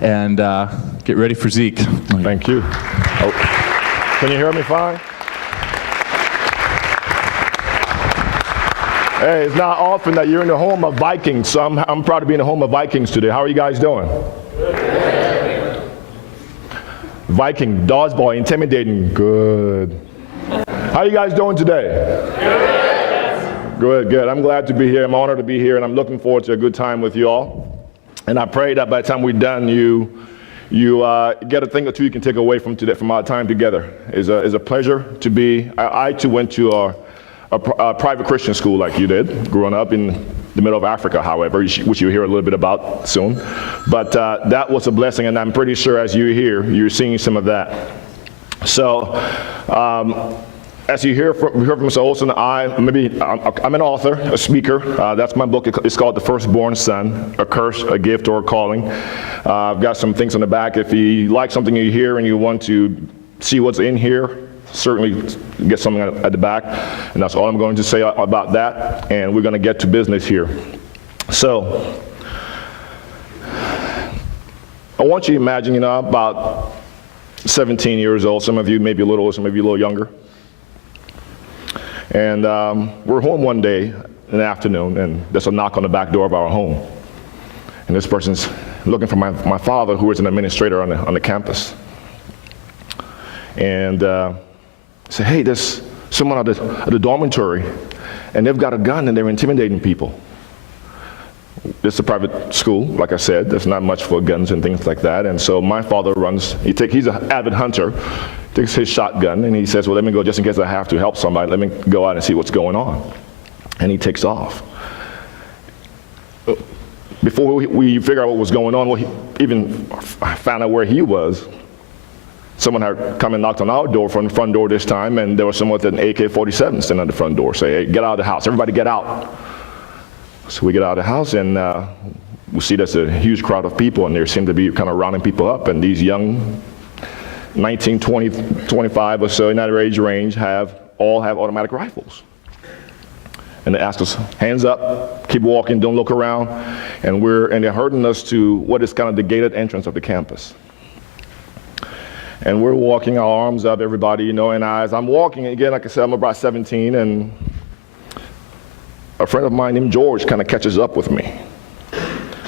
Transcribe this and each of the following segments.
and get ready for Zeke. Thank you. Oh, can you hear me fine? Hey, it's not often that you're in the home of Vikings, so I'm proud to be in the home of Vikings today. How are you guys doing? Good. Viking, dodgeball, intimidating, good. How are you guys doing today? Good. Good. I'm glad to be here. I'm honored to be here, and I'm looking forward to a good time with you all. And I pray that by the time we're done, you get a thing or two you can take away from today, from our time together. It's a pleasure to be. I too went to a private Christian school like you did, growing up in the middle of Africa, however, which you'll hear a little bit about soon. But that was a blessing, and I'm pretty sure as you're here, you're seeing some of that. So, as you heard from Mr. Olson, I'm an author, a speaker. That's my book. It's called The Firstborn Son, A Curse, a Gift, or a Calling. I've got some things on the back. If you like something you hear and you want to see what's in here, certainly get something at the back. And that's all I'm going to say about that. And we're going to get to business here. So, I want you to imagine, about 17 years old. Some of you maybe a little older, some of you a little younger. And we're home one day in the afternoon, and there's a knock on the back door of our home. And this person's looking for my father, who is an administrator on the campus. And say, hey, there's someone at the dormitory, and they've got a gun, and they're intimidating people. This is a private school, like I said. There's not much for guns and things like that. And so my father he's an avid hunter, takes his shotgun, and he says, well, let me go just in case I have to help somebody. Let me go out and see what's going on. And he takes off. Before we figure out what was going on, he even found out where he was. Someone had come and knocked on our door from the front door this time, and there was someone with an AK-47 standing at the front door, say, hey, get out of the house, everybody get out. So we get out of the house, and we see there's a huge crowd of people, and they seem to be kind of rounding people up, and these young 19, 20, 25 or so in that age range all have automatic rifles. And they ask us, hands up, keep walking, don't look around, and they're herding us to what is kind of the gated entrance of the campus. And we're walking, our arms up, everybody, and as I'm walking, again, like I said, I'm about 17, and a friend of mine named George kind of catches up with me.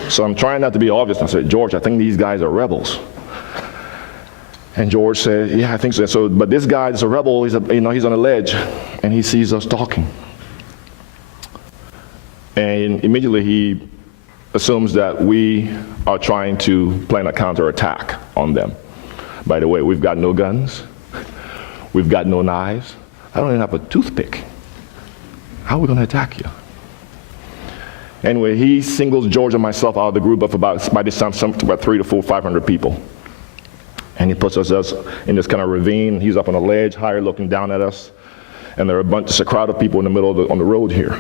So I'm trying not to be obvious. I said, George, I think these guys are rebels. And George said, yeah, I think so. But this guy is a rebel. He's on a ledge, and he sees us talking. And immediately he assumes that we are trying to plan a counterattack on them. By the way, we've got no guns. We've got no knives. I don't even have a toothpick. How are we going to attack you? Anyway, he singles George and myself out of the group of by this time, about 300 to 500 people. And he puts us in this kind of ravine. He's up on a ledge, higher, looking down at us. And there are a crowd of people in the middle on the road here.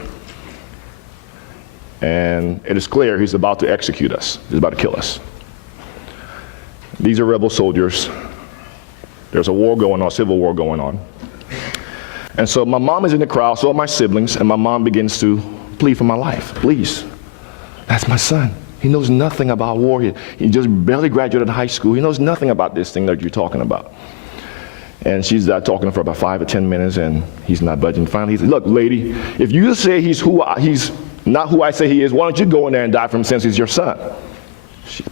And it is clear he's about to execute us. He's about to kill us. These are rebel soldiers. There's a war going on, civil war going on. And so my mom is in the crowd, so are my siblings, and my mom begins to plead for my life. Please, that's my son. He knows nothing about war. He just barely graduated high school. He knows nothing about this thing that you're talking about. And she's talking for about 5 or 10 minutes, and he's not budging. Finally, he said, look, lady, if you say he's not who I say he is, why don't you go in there and die for him since he's your son?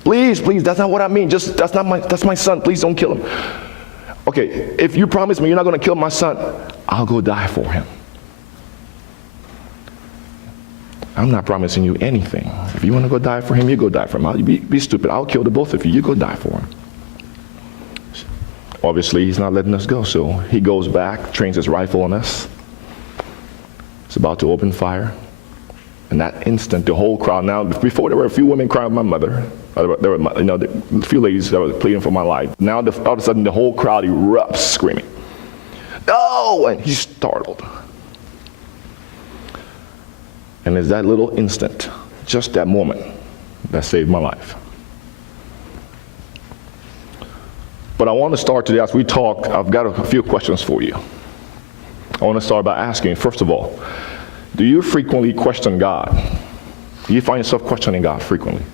Please, that's not what I mean. That's my son. Please don't kill him. Okay, if you promise me you're not going to kill my son, I'll go die for him. I'm not promising you anything. If you want to go die for him, you go die for him. Be stupid. I'll kill the both of you. You go die for him. Obviously, he's not letting us go, so he goes back, trains his rifle on us. He's about to open fire. In that instant, the whole crowd, now, before there were a few women crying for my mother, there were a few ladies that were pleading for my life. Now, all of a sudden, the whole crowd erupts screaming, no! And he's startled. And it's that little instant, just that moment, that saved my life. But I want to start today, as we talk, I've got a few questions for you. I want to start by asking, first of all, do you frequently question God? Do you find yourself questioning God frequently?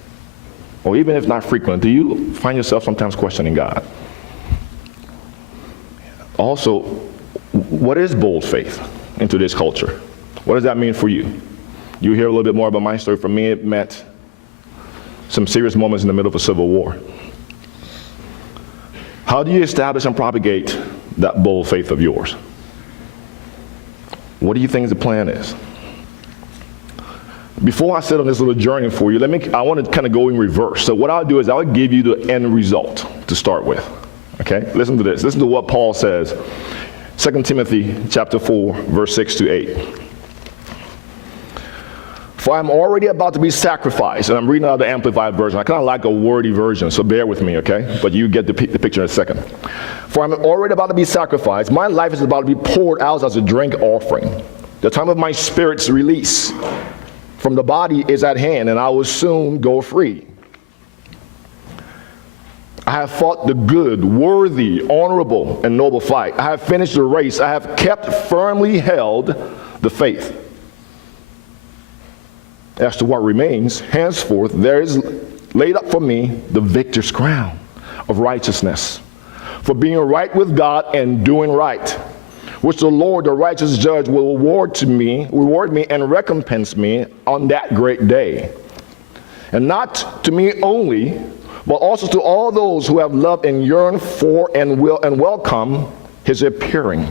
Or even if not frequent, do you find yourself sometimes questioning God? Also, what is bold faith in today's culture? What does that mean for you? You hear a little bit more about my story. For me, it meant some serious moments in the middle of a civil war. How do you establish and propagate that bold faith of yours? What do you think the plan is? Before I sit on this little journey for you, I want to kind of go in reverse. So what I'll do is I'll give you the end result to start with. Okay? Listen to this. Listen to what Paul says. 2 Timothy chapter 4, verse 6 to 8. For I'm already about to be sacrificed. And I'm reading out the Amplified version. I kind of like a wordy version, so bear with me, okay? But you get the picture in a second. For I'm already about to be sacrificed. My life is about to be poured out as a drink offering. The time of my spirit's release from the body is at hand, and I will soon go free. I have fought the good, worthy, honorable, and noble fight. I have finished the race. I have kept firmly held the faith. As to what remains, henceforth there is laid up for me the victor's crown of righteousness, for being right with God and doing right, which the Lord, the righteous judge, will reward me and recompense me on that great day. And not to me only, but also to all those who have loved and yearned for and will and welcome his appearing,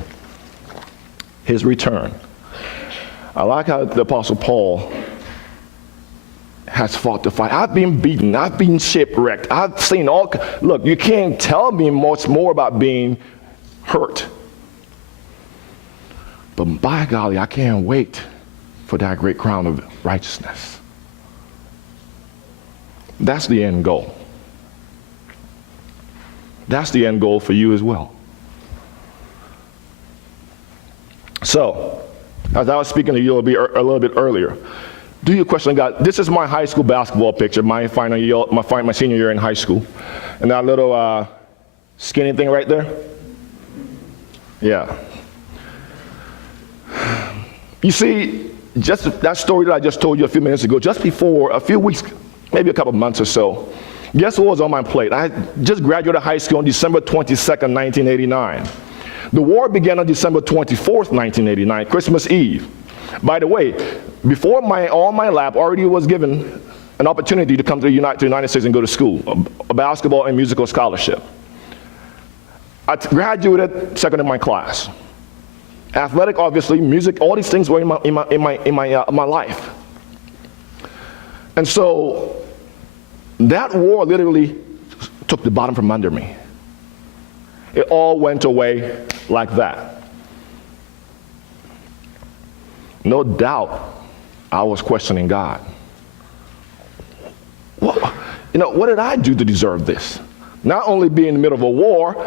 his return. I like how the Apostle Paul has fought the fight. I've been beaten. I've been shipwrecked. I've seen all. Look, you can't tell me much more about being hurt. But by golly, I can't wait for that great crown of righteousness. That's the end goal. That's the end goal for you as well. So, as I was speaking to you a little bit earlier, do you question God? This is my high school basketball picture, my senior year in high school. And that little skinny thing right there? Yeah. You see, just that story that I just told you a few minutes ago, just before, a few weeks, maybe a couple months or so, guess what was on my plate? I just graduated high school on December 22nd, 1989. The war began on December 24th, 1989, Christmas Eve. By the way, before on my lap already was given an opportunity to come to the United States and go to school, a basketball and musical scholarship. I graduated second in my class. Athletic, obviously, music, all these things were in my life. And so that war literally took the bottom from under me. It all went away like that. No doubt, I was questioning God. What did I do to deserve this? Not only be in the middle of a war,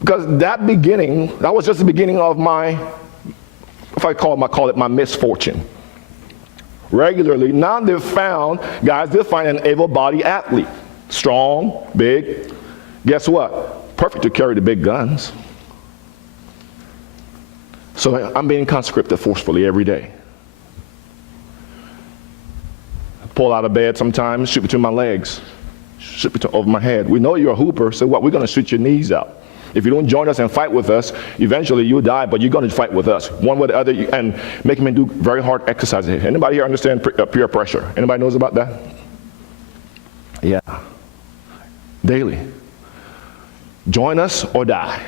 because that was just the beginning of my misfortune. Regularly, now they'll find an able-bodied athlete, strong, big. Guess what? Perfect to carry the big guns. So I'm being conscripted forcefully every day. Pull out of bed sometimes, shoot between my legs, shoot over my head. We know you're a hooper, so what? We're going to shoot your knees out. If you don't join us and fight with us, eventually you'll die, but you're going to fight with us, one way or the other, and make me do very hard exercises. Anybody here understand peer pressure? Anybody knows about that? Yeah. Daily. Join us or die.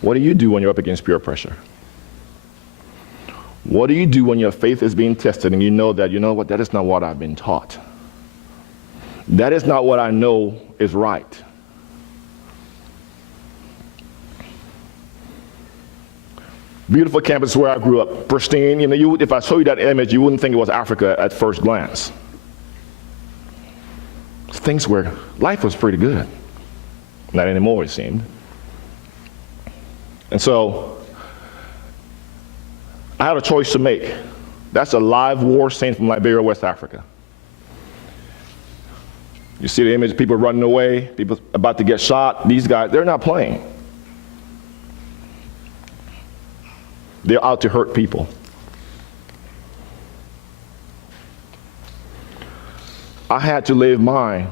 What do you do when you're up against peer pressure? What do you do when your faith is being tested and you know that, that is not what I've been taught? That is not what I know is right. Beautiful campus where I grew up, pristine. If I show you that image, you wouldn't think it was Africa at first glance. Things where life was pretty good. Not anymore, it seemed. And so I had a choice to make. That's a live war scene from Liberia, West Africa. You see the image, people running away, people about to get shot. These guys, they're not playing. They're out to hurt people. I had to live mine.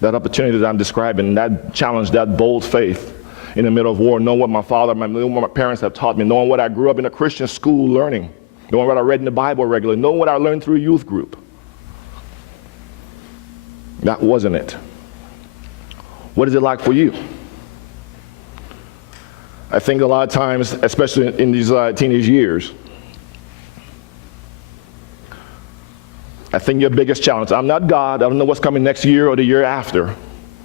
That opportunity that I'm describing, that challenge, that bold faith in the middle of war, knowing what my father, knowing what my parents have taught me, knowing what I grew up in a Christian school learning, knowing what I read in the Bible regularly, knowing what I learned through a youth group. That wasn't it. What is it like for you? I think a lot of times, especially in these teenage years, I think your biggest challenge, I'm not God, I don't know what's coming next year or the year after,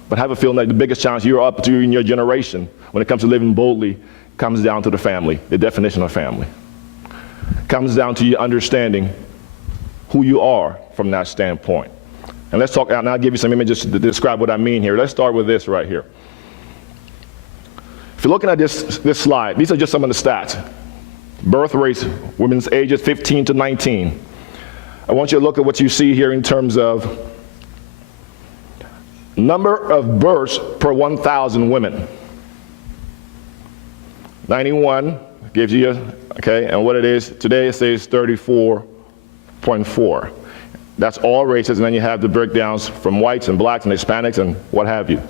but I have a feeling that the biggest challenge you're up to in your generation when it comes to living boldly comes down to the family, the definition of family. Comes down to you understanding who you are from that standpoint. And let's talk, and I'll give you some images to describe what I mean here. Let's start with this right here. If you're looking at this slide, these are just some of the stats. Birth rates, women's ages 15 to 19. I want you to look at what you see here in terms of number of births per 1,000 women. 91 gives you, okay, and what it is, today it says 34.4. That's all races, and then you have the breakdowns from whites and blacks and Hispanics and what have you.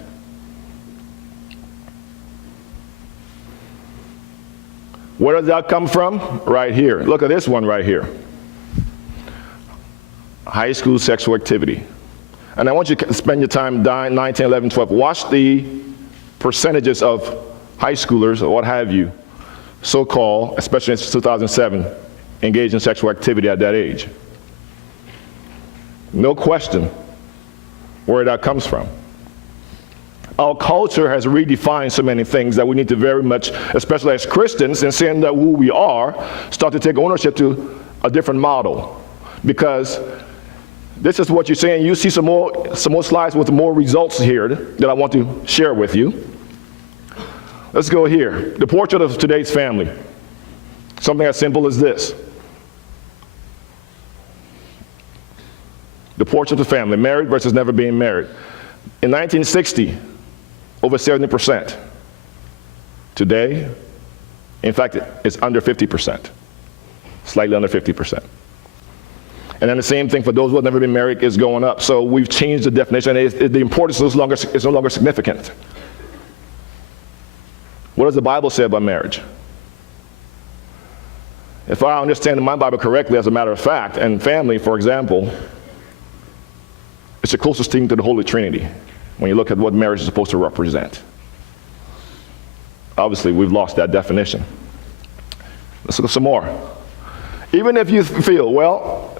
Where does that come from? Right here. Look at this one right here. High school sexual activity. And I want you to spend your time 9, 10, 11, 12. Watch the percentages of high schoolers or what have you, so-called, especially since 2007, engaged in sexual activity at that age. No question where that comes from. Our culture has redefined so many things that we need to very much, especially as Christians, in saying that who we are, start to take ownership to a different model. Because this is what you're saying. You see some more slides with more results here that I want to share with you. Let's go here. The portrait of today's family. Something as simple as this. The portrait of the family, married versus never being married. In 1960, over 70%. Today, in fact, it's under 50%. Slightly under 50%. And then the same thing for those who have never been married is going up. So we've changed the definition. The importance is no longer significant. What does the Bible say about marriage? If I understand my Bible correctly, as a matter of fact, and family, for example, it's the closest thing to the Holy Trinity when you look at what marriage is supposed to represent. Obviously, we've lost that definition. Let's look at some more. Even if you feel, well,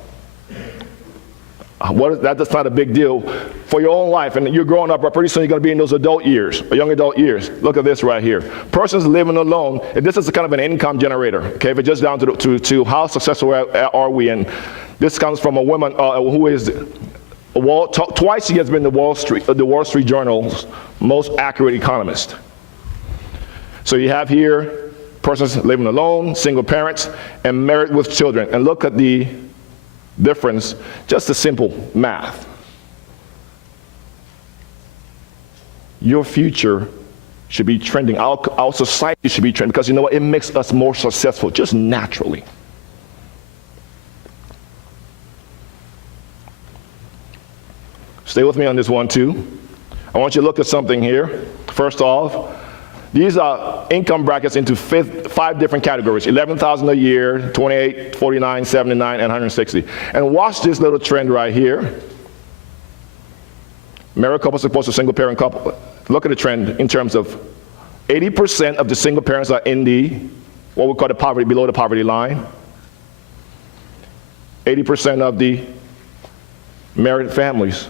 that's not a big deal for your own life, and you're growing up, but pretty soon you're going to be in those adult years, or young adult years. Look at this right here. Persons living alone, if this is kind of an income generator, okay, if it's just down to how successful are we, and this comes from a woman who is, twice she has been the Wall Street Journal's most accurate economist. So you have here persons living alone, single parents, and married with children. And look at the difference, just a simple math. Your future should be trending. Our society should be trending, because you know what? It makes us more successful, just naturally. Stay with me on this one too. I want you to look at something here. First off, these are income brackets into 5 different categories: 11,000 a year, 28, 49, 79, and 160. And watch this little trend right here. Married couples opposed to single parent couple. Look at the trend in terms of 80% of the single parents are in what we call the poverty, below the poverty line. 80% of the married families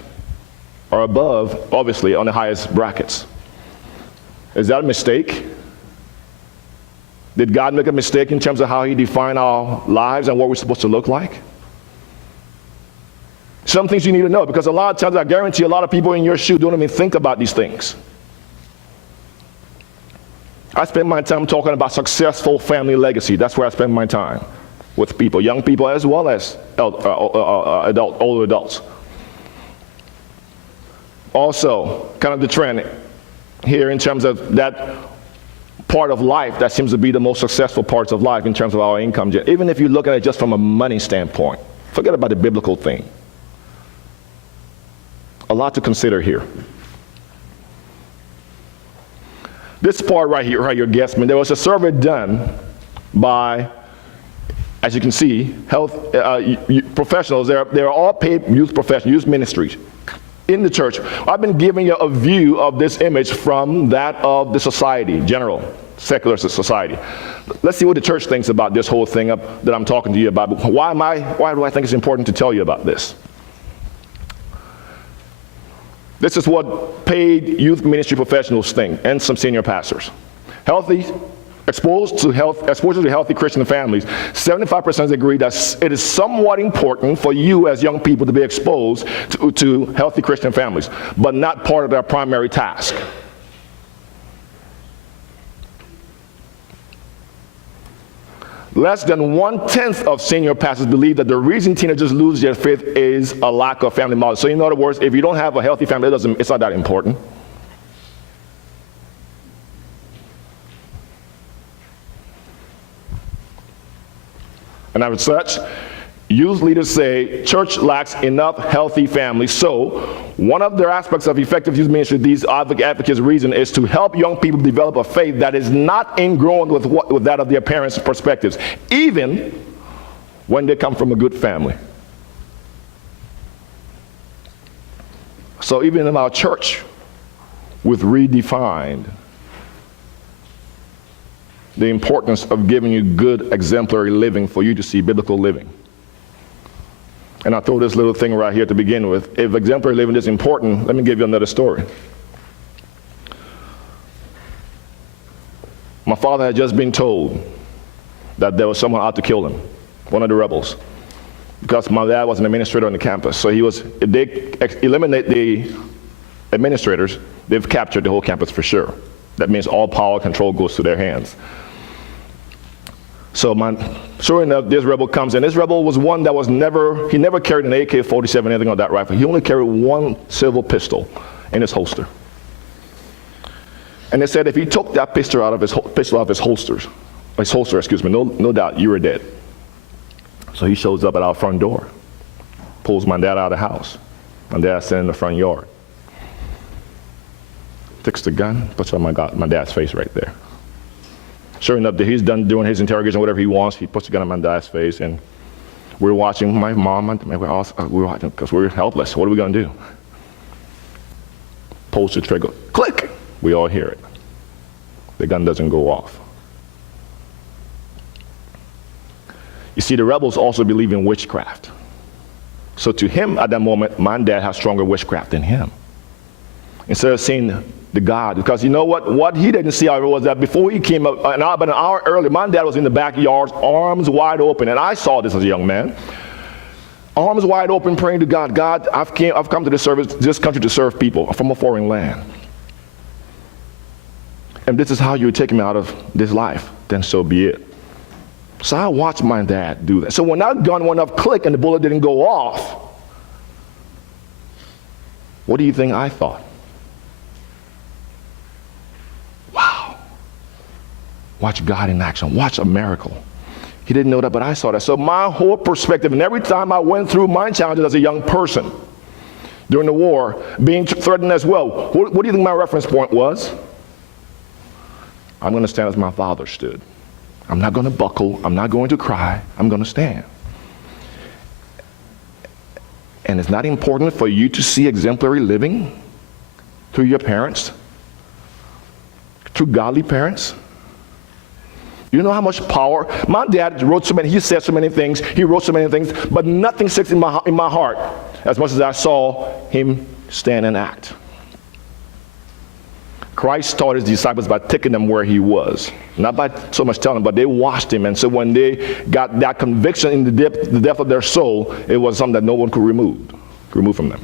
are above, obviously, on the highest brackets. Is that a mistake? Did God make a mistake in terms of how he defined our lives and what we're supposed to look like? Some things you need to know, because a lot of times I guarantee a lot of people in your shoe don't even think about these things. I spend my time talking about successful family legacy. That's where I spend my time, with people, young people as well as older adults. Also, kind of the trend here in terms of that part of life that seems to be the most successful parts of life in terms of our income. Even if you look at it just from a money standpoint, forget about the biblical thing. a lot to consider here. This part right here, Guessman, there was a survey done by, as you can see, health professionals. They're all paid youth professionals, youth ministries in the church. I've been giving you a view of this image from that of the society, general, secular society. Let's see what the church thinks about this whole thing that I'm talking to you about. Why do I think it's important to tell you about this? This is what paid youth ministry professionals think, and some senior pastors. Exposure to healthy Christian families. 75% agree that it is somewhat important for you as young people to be exposed to healthy Christian families, but not part of their primary task. Less than 1/10 of senior pastors believe that the reason teenagers lose their faith is a lack of family models. So in other words, if you don't have a healthy family, it's not that important. And as such, youth leaders say church lacks enough healthy families. So one of their aspects of effective youth ministry, these advocates' reason, is to help young people develop a faith that is not ingrown with that of their parents' perspectives, even when they come from a good family. So even in our church, we've redefined the importance of giving you good exemplary living for you to see biblical living. And I throw this little thing right here to begin with. If exemplary living is important, let me give you another story. My father had just been told that there was someone out to kill him, one of the rebels, because my dad was an administrator on the campus. So if they eliminate the administrators, they've captured the whole campus for sure. That means all power control goes to their hands. So sure enough, this rebel comes in. This rebel was one that he never carried an AK-47, anything on that rifle. He only carried one silver pistol in his holster. And they said if he took that pistol out of his holster, no doubt you were dead. So he shows up at our front door, pulls my dad out of the house. My dad's sitting in the front yard. Takes the gun, puts it on my dad's face right there. Sure enough, he's done doing his interrogation, whatever he wants. He puts the gun on my dad's face, and we're watching. My mom and we're watching because we're helpless. What are we going to do? Pulls the trigger. Click! We all hear it. The gun doesn't go off. You see, the rebels also believe in witchcraft. So to him, at that moment, my dad has stronger witchcraft than him. Instead of seeing the God, because you know what he didn't see was that before he came up, about an hour earlier, my dad was in the backyard, arms wide open, and I saw this as a young man. Arms wide open, praying to God. God, I've come to this country to serve people from a foreign land. And this is how you take me out of this life, then so be it. So I watched my dad do that. So when that gun went off, click, and the bullet didn't go off, what do you think I thought? Wow. Watch God in action. Watch a miracle. He didn't know that, but I saw that. So my whole perspective, and every time I went through my challenges as a young person during the war, being threatened as well, what do you think my reference point was? I'm going to stand as my father stood. I'm not going to buckle. I'm not going to cry. I'm going to stand. And it's not important for you to see exemplary living through your parents, through godly parents. You know how much power? My dad wrote so many, he said so many things, he wrote so many things, but nothing sticks in my heart as much as I saw him stand and act. Christ taught his disciples by taking them where he was. Not by so much telling them, but they watched him. And so when they got that conviction in the depth of their soul, it was something that no one could remove from them.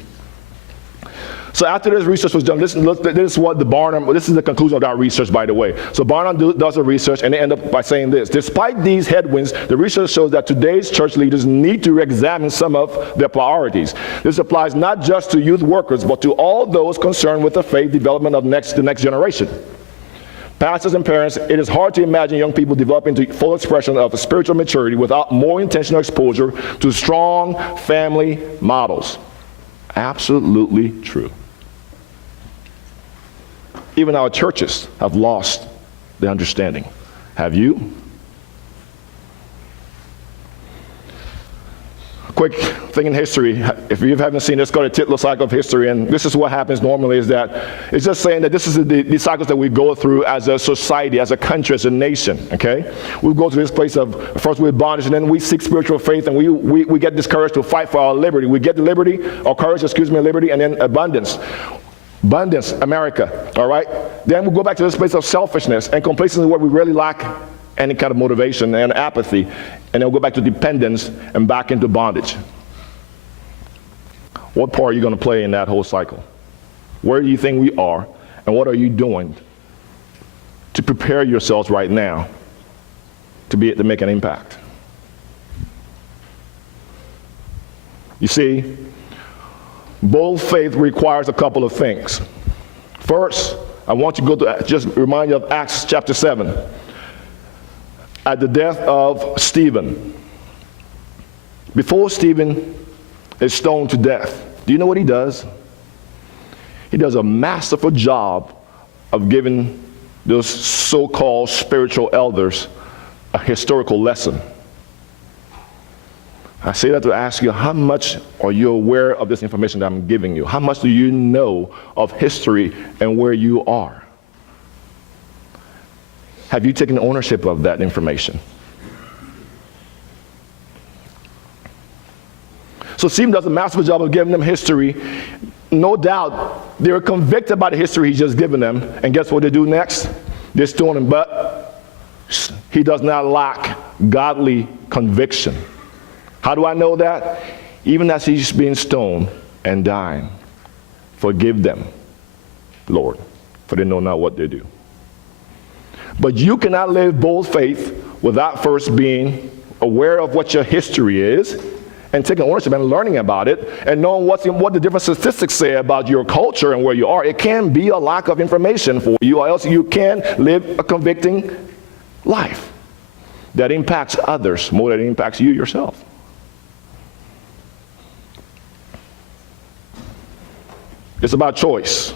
So after this research was done, this is the conclusion of that research, by the way. So Barnum does the research, and they end up by saying this: despite these headwinds, the research shows that today's church leaders need to re-examine some of their priorities. This applies not just to youth workers, but to all those concerned with the faith development of the next generation. Pastors and parents, it is hard to imagine young people developing to full expression of spiritual maturity without more intentional exposure to strong family models. Absolutely true. Even our churches have lost the understanding. Have you? Quick thing in history, if you haven't seen this, go to Untitled Cycle of History, and this is what happens normally, is that it's just saying that this is the cycles that we go through as a society, as a country, as a nation, okay? We go through this place of, first we're bondage, and then we seek spiritual faith, and we get this courage to fight for our liberty. We get the liberty, or courage, liberty, and then abundance. Abundance, America, all right? Then we go back to this place of selfishness and complacency where we really lack any kind of motivation and apathy, and then we'll go back to dependence and back into bondage. What part are you going to play in that whole cycle? Where do you think we are, and what are you doing to prepare yourselves right now to make an impact? You see, bold faith requires a couple of things. First, I want you to go to, just remind you of Acts chapter 7. At the death of Stephen. Before Stephen is stoned to death, do you know what he does? He does a masterful job of giving those so-called spiritual elders a historical lesson. I say that to ask you, how much are you aware of this information that I'm giving you? How much do you know of history and where you are? Have you taken ownership of that information? So Stephen does a masterful job of giving them history. No doubt they were convicted by the history he's just given them. And guess what they do next? They stone him, but he does not lack godly conviction. How do I know that? Even as he's being stoned and dying, forgive them, Lord, for they know not what they do. But you cannot live bold faith without first being aware of what your history is and taking ownership and learning about it and knowing what the different statistics say about your culture and where you are. It can be a lack of information for you, or else you can live a convicting life that impacts others more than it impacts you yourself. It's about choice.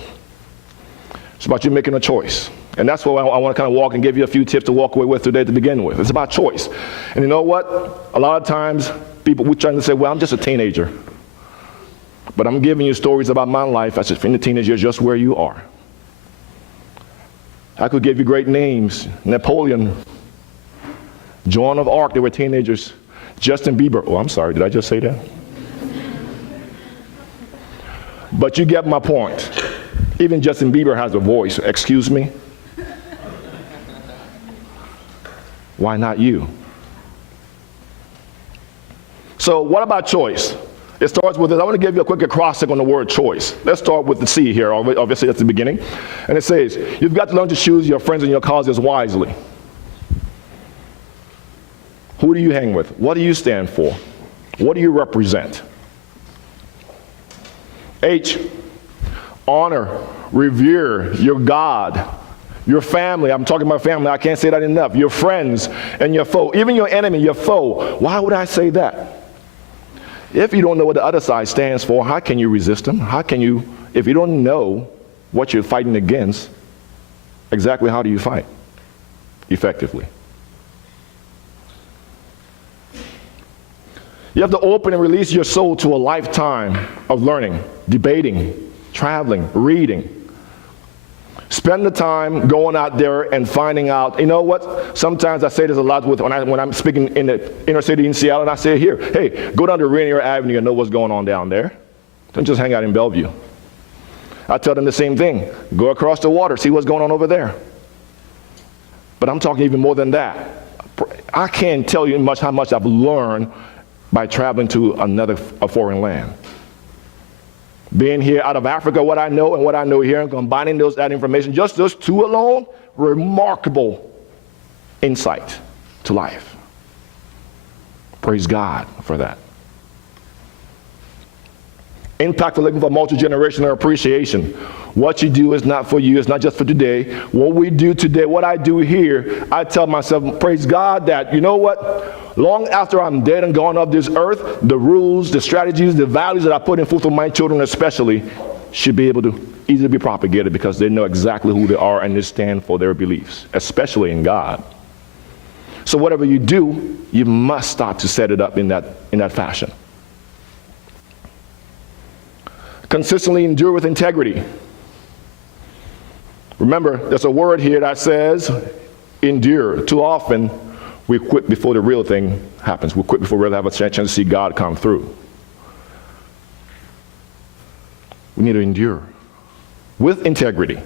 It's about you making a choice. And that's what I want to kind of walk and give you a few tips to walk away with today to begin with. It's about choice. And you know what? A lot of times people, we're trying to say, well, I'm just a teenager. But I'm giving you stories about my life as in the teenage years, just where you are. I could give you great names. Napoleon, Joan of Arc, they were teenagers. Justin Bieber, oh, I'm sorry, did I just say that? But you get my point. Even Justin Bieber has a voice, excuse me. Why not you? So what about choice? It starts with this. I want to give you a quick acrostic on the word choice. Let's start with the C here, obviously at the beginning. And it says, you've got to learn to choose your friends and your causes wisely. Who do you hang with? What do you stand for? What do you represent? H, honor, revere your God, your family. I'm talking about family. I can't say that enough. Your friends and your foe, even your enemy, your foe. Why would I say that? If you don't know what the other side stands for, how can you resist them? How can you, if you don't know what you're fighting against, exactly how do you fight effectively? You have to open and release your soul to a lifetime of learning, debating, traveling, reading. Spend the time going out there and finding out. You know what? Sometimes I say this a lot when I'm speaking in the inner city in Seattle, and I say here, hey, go down to Rainier Avenue and know what's going on down there. Don't just hang out in Bellevue. I tell them the same thing. Go across the water, see what's going on over there. But I'm talking even more than that. I can't tell you how much I've learned by traveling to a foreign land. Being here out of Africa, what I know and what I know here, and combining that information, just those two alone, remarkable insight to life. Praise God for that. Impact for living for multi-generational appreciation. What you do is not for you. It's not just for today. What we do today, what I do here, I tell myself, praise God, that, you know what? Long after I'm dead and gone off this earth, the rules, the strategies, the values that I put in forth for my children especially should be able to easily be propagated because they know exactly who they are and they stand for their beliefs, especially in God. So whatever you do, you must start to set it up in that fashion. Consistently endure with integrity. Remember, there's a word here that says endure. Too often, we quit before the real thing happens. We quit before we really have a chance to see God come through. We need to endure with integrity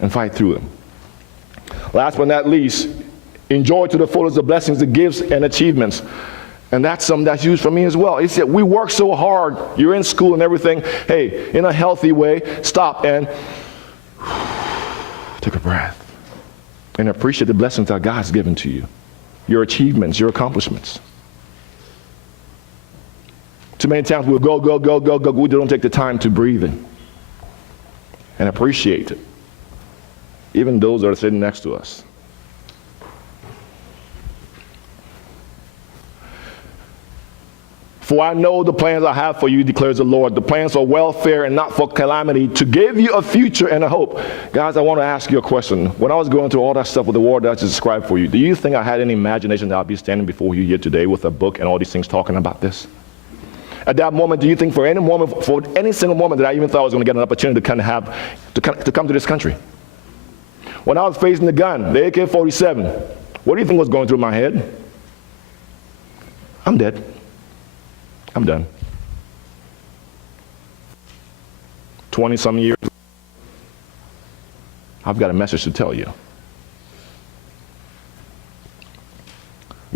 and fight through them. Last but not least, enjoy to the fullest the blessings, the gifts, and achievements. And that's something that's used for me as well. He said, we work so hard. You're in school and everything. Hey, in a healthy way, stop and take a breath and appreciate the blessings that God's given to you, your achievements, your accomplishments. Too many times we'll go. We don't take the time to breathe in and appreciate it, even those that are sitting next to us. For I know the plans I have for you, declares the Lord. The plans for welfare and not for calamity, to give you a future and a hope. Guys, I want to ask you a question. When I was going through all that stuff with the war that I just described for you, do you think I had any imagination that I'd be standing before you here today with a book and all these things talking about this? At that moment, do you think for any single moment that I even thought I was going to get an opportunity to come to this country? When I was facing the gun, the AK-47, what do you think was going through my head? I'm dead. I'm done. 20-some years, I've got a message to tell you.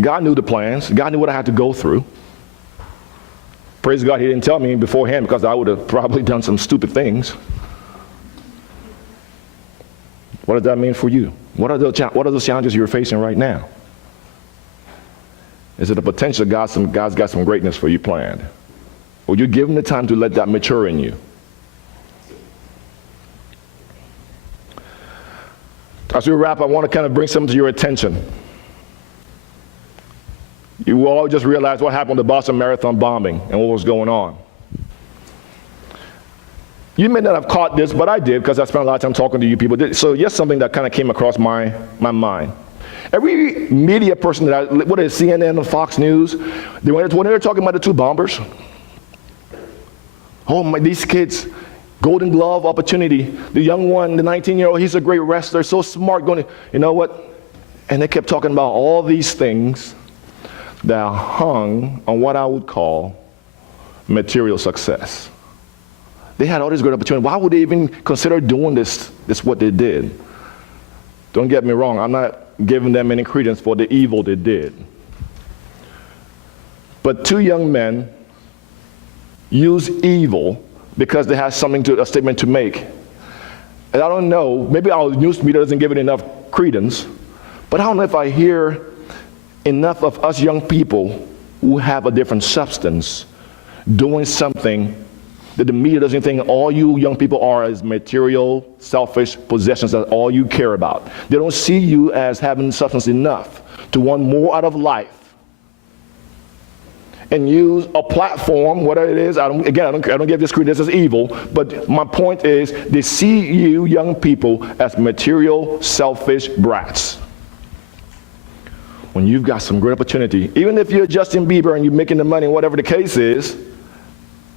God knew the plans. God knew what I had to go through. Praise God, he didn't tell me beforehand because I would have probably done some stupid things. What does that mean for you? What are those challenges you're facing right now? Is it a potential God's got some greatness for you planned? Will you give him the time to let that mature in you? As we wrap, I want to kind of bring something to your attention. You will all just realize what happened with the Boston Marathon bombing and what was going on. You may not have caught this, but I did because I spent a lot of time talking to you people. So just something that kind of came across my mind. Every media person what is CNN or Fox News, when they were talking about the two bombers, these kids, Golden Glove opportunity, the young one, the 19-year-old, he's a great wrestler, so smart, you know what? And they kept talking about all these things that hung on what I would call material success. They had all this great opportunity. Why would they even consider doing this what they did? Don't get me wrong, I'm not giving them any credence for the evil they did. But two young men use evil because they have a statement to make. And I don't know, maybe our news media doesn't give it enough credence, but I don't know if I hear enough of us young people who have a different substance doing something that the media doesn't think all you young people are as material, selfish possessions that all you care about. They don't see you as having substance enough to want more out of life and use a platform, whatever it is. I don't give this credence as evil, but my point is they see you young people as material, selfish brats. When you've got some great opportunity, even if you're Justin Bieber and you're making the money, whatever the case is,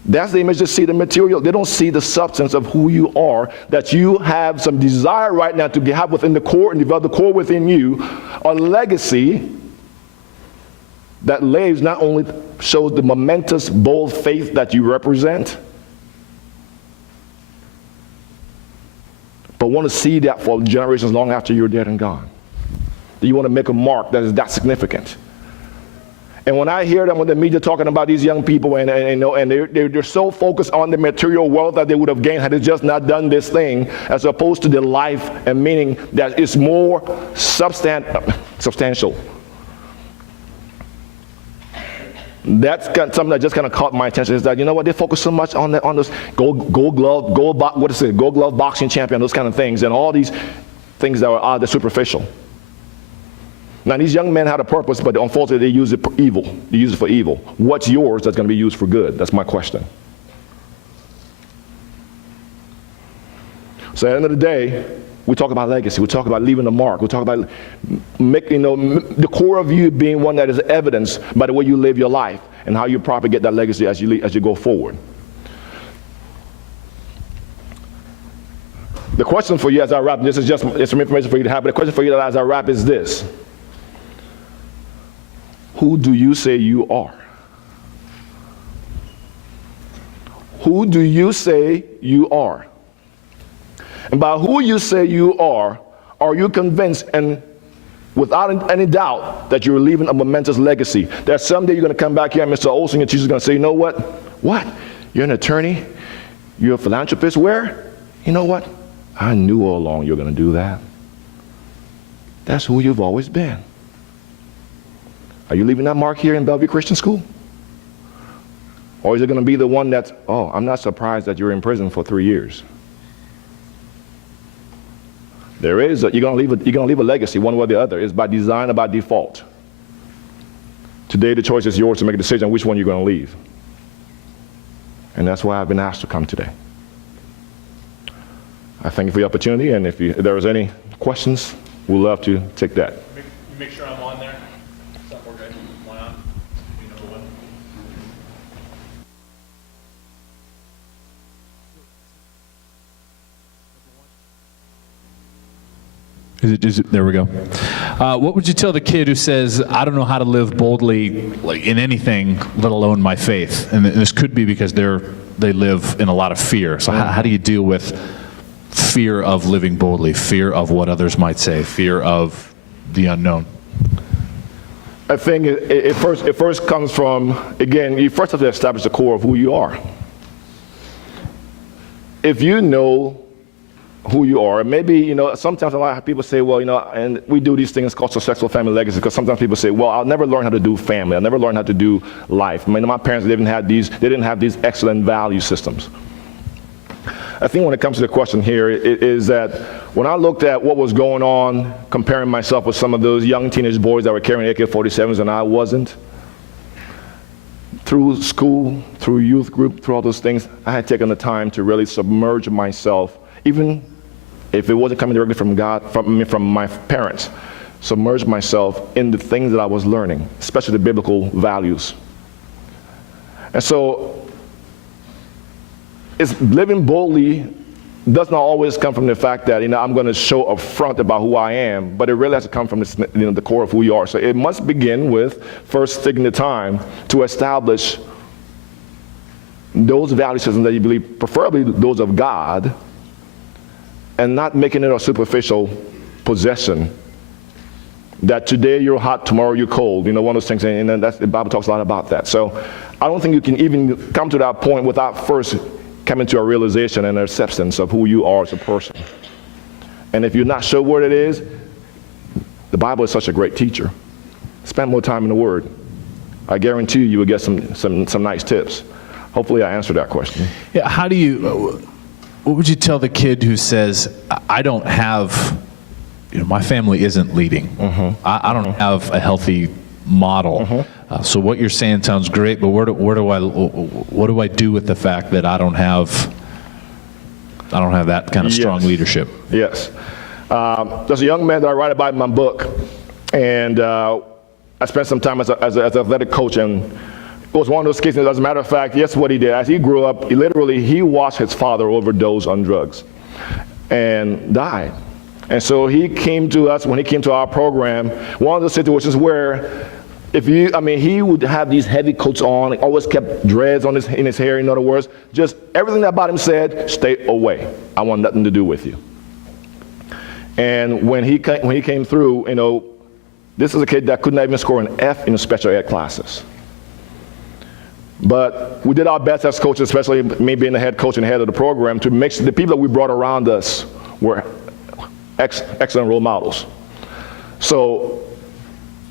that's the image. They see the material. They don't see the substance of who you are, that you have some desire right now to have within the core and develop the core within you, a legacy that lives not only shows the momentous, bold faith that you represent, but want to see that for generations long after you're dead and gone. Do you want to make a mark that is that significant? And when I hear them with the media talking about these young people and they're so focused on the material wealth that they would have gained had they just not done this thing, as opposed to the life and meaning that is more substantial. That's something that just kind of caught my attention. Is that, you know what, they focus so much on those gold glove boxing champion, those kind of things, and all these things that are the superficial. Now, these young men had a purpose, but unfortunately, they use it for evil. They use it for evil. What's yours that's going to be used for good? That's my question. So at the end of the day, we talk about legacy. We talk about leaving a mark. We talk about the core of you being one that is evidenced by the way you live your life and how you propagate that legacy as you go forward. The question for you as I wrap, this is just some information for you to have, but the question for you as I wrap is this. Who do you say you are? Who do you say you are? And by who you say you are you convinced and without any doubt that you're leaving a momentous legacy? That someday you're going to come back here and Mr. Olson, your teacher's going to say, you know what? What? You're an attorney? You're a philanthropist? Where? You know what? I knew all along you're going to do that. That's who you've always been. Are you leaving that mark here in Bellevue Christian School? Or is it going to be the one that's, oh, I'm not surprised that you're in prison for 3 years? You're going to leave a legacy one way or the other. It's by design or by default. Today the choice is yours to make a decision on which one you're going to leave. And that's why I've been asked to come today. I thank you for the opportunity, and if there is any questions, we'd love to take that. Make sure I'm on there. So we're good. One on. Be number one. There we go. What would you tell the kid who says, I don't know how to live boldly in anything, let alone my faith? And this could be because they live in a lot of fear. So how do you deal with fear of living boldly, fear of what others might say, fear of the unknown? I think it first comes from, again, you first have to establish the core of who you are. If you know who you are, maybe, sometimes a lot of people say, well, and we do these things called successful family legacy, because sometimes people say, well, I'll never learn how to do family. I'll never learn how to do life. I mean, my parents didn't have these excellent value systems. I think when it comes to the question here is that when I looked at what was going on, comparing myself with some of those young teenage boys that were carrying AK-47s and I wasn't, through school, through youth group, through all those things, I had taken the time to really submerge myself, even if it wasn't coming directly from God, from my parents, submerge myself in the things that I was learning, especially the biblical values. And so, it's living boldly does not always come from the fact that I'm going to show up front about who I am, but it really has to come from the core of who you are. So it must begin with first taking the time to establish those value systems that you believe, preferably those of God, and not making it a superficial possession. That today you're hot, tomorrow you're cold. One of those things, and the Bible talks a lot about that. So I don't think you can even come to that point without first coming to a realization and acceptance of who you are as a person. And if you're not sure what it is, the Bible is such a great teacher. Spend more time in the Word. I guarantee you will get some nice tips. Hopefully I answered that question. Yeah, what would you tell the kid who says, I don't have, my family isn't leading. I don't have a healthy model. So what you're saying sounds great, but what do I do with the fact that I don't have that kind of strong leadership? Yes. There's a young man that I write about in my book, and I spent some time as an athletic coach, and it was one of those cases. As a matter of fact, yes, what he did, as he grew up, he watched his father overdose on drugs and died. And so he came to us, when he came to our program, one of the situations where he would have these heavy coats on, always kept dreads in his hair, in other words, just everything about him said, stay away. I want nothing to do with you. And when he came through, this is a kid that could not even score an F in the special ed classes. But we did our best as coaches, especially me being the head coach and the head of the program, to make sure the people that we brought around us were excellent role models. So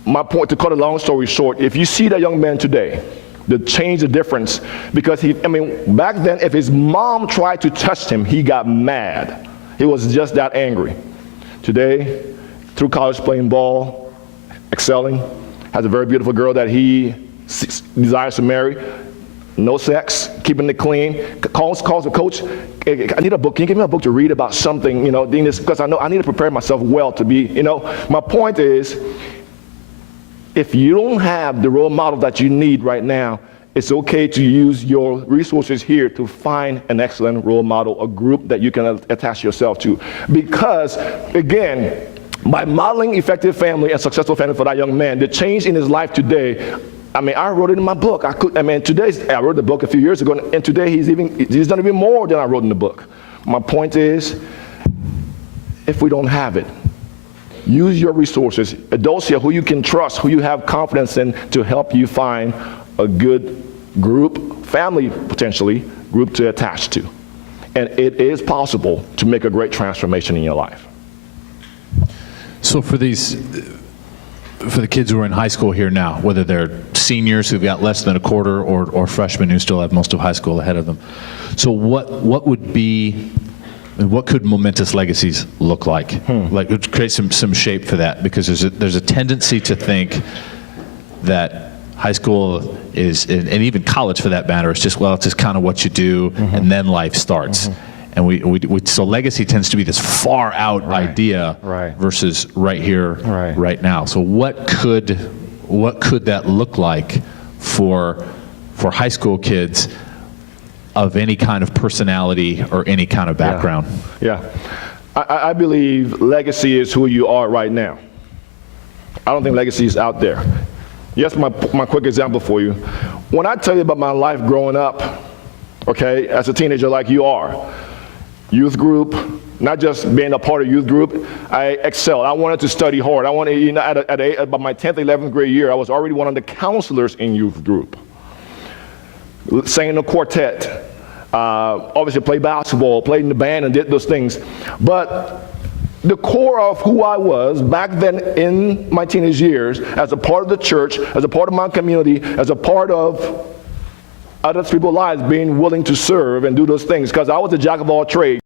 my point, to cut a long story short, if you see that young man today, to change the difference. Because back then, if his mom tried to touch him, he got mad. He was just that angry. Today, through college playing ball, excelling, has a very beautiful girl that he desires to marry. No sex, keeping it clean. Calls the coach. I need a book. Can you give me a book to read about something? Because I know I need to prepare myself well to be. My point is, if you don't have the role model that you need right now, it's okay to use your resources here to find an excellent role model, a group that you can attach yourself to. Because, again, by modeling effective family and successful family for that young man, the change in his life today, I wrote it in my book. I wrote the book a few years ago, and today he's done even more than I wrote in the book. My point is, if we don't have it, use your resources. Adults here who you can trust, who you have confidence in, to help you find a good group, family potentially, group to attach to. And it is possible to make a great transformation in your life. So for the kids who are in high school here now, whether they're seniors who've got less than a quarter or freshmen who still have most of high school ahead of them, so what could momentous legacies look like? Like, create some shape for that, because there's a tendency to think that high school is, and even college for that matter, it's just kind of what you do, and then life starts. And so legacy tends to be this far out idea versus right here, right now. So what could that look like for high school kids of any kind of personality or any kind of background? I believe legacy is who you are right now. I don't think legacy is out there. Yes, my quick example for you. When I tell you about my life growing up, okay, as a teenager like you are, youth group, not just being a part of youth group, I excelled. I wanted to study hard. I wanted, by my 10th, 11th grade year, I was already one of the counselors in youth group. Sang in a quartet, obviously played basketball, played in the band and did those things. But the core of who I was back then in my teenage years, as a part of the church, as a part of my community, as a part of other people's lives, being willing to serve and do those things, because I was a jack of all trades.